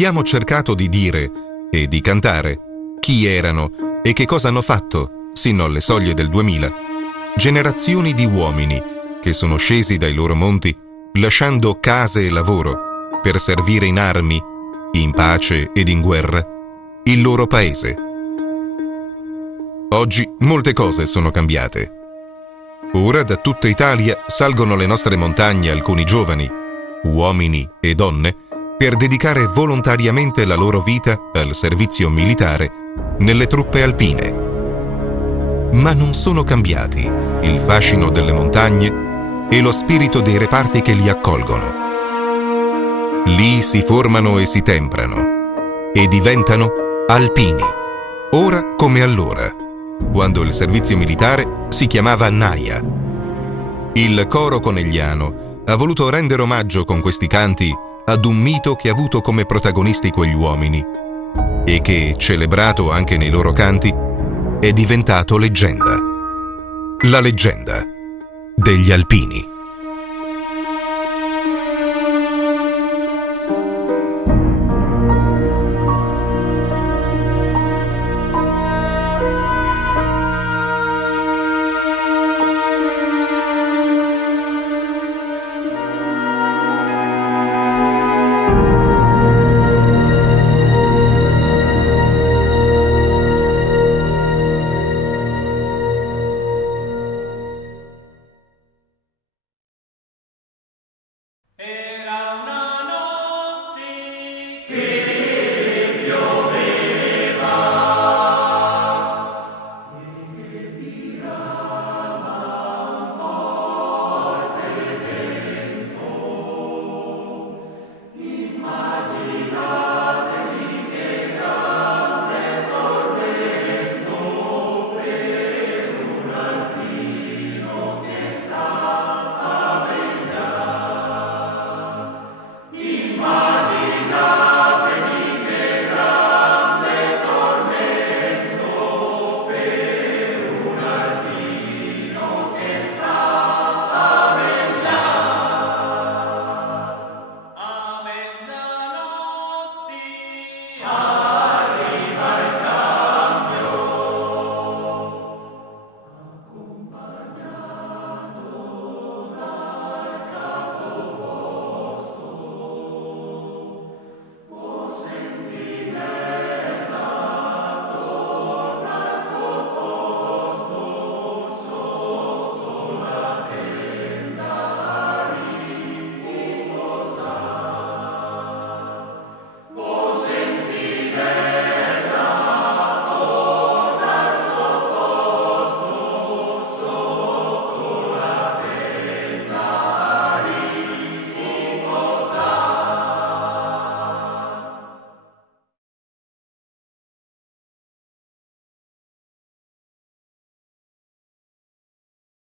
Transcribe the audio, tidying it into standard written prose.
abbiamo cercato di dire e di cantare chi erano e che cosa hanno fatto, sino alle soglie del 2000, generazioni di uomini che sono scesi dai loro monti lasciando case e lavoro per servire in armi, in pace ed in guerra, il loro paese. Oggi molte cose sono cambiate. Ora da tutta Italia salgono le nostre montagne alcuni giovani, uomini e donne, per dedicare volontariamente la loro vita al servizio militare nelle truppe alpine. Ma non sono cambiati il fascino delle montagne e lo spirito dei reparti che li accolgono. Lì si formano e si temprano e diventano alpini, ora come allora, quando il servizio militare si chiamava Naia. Il coro conegliano ha voluto rendere omaggio con questi canti ad un mito che ha avuto come protagonisti quegli uomini e che, celebrato anche nei loro canti, è diventato leggenda. La leggenda degli alpini.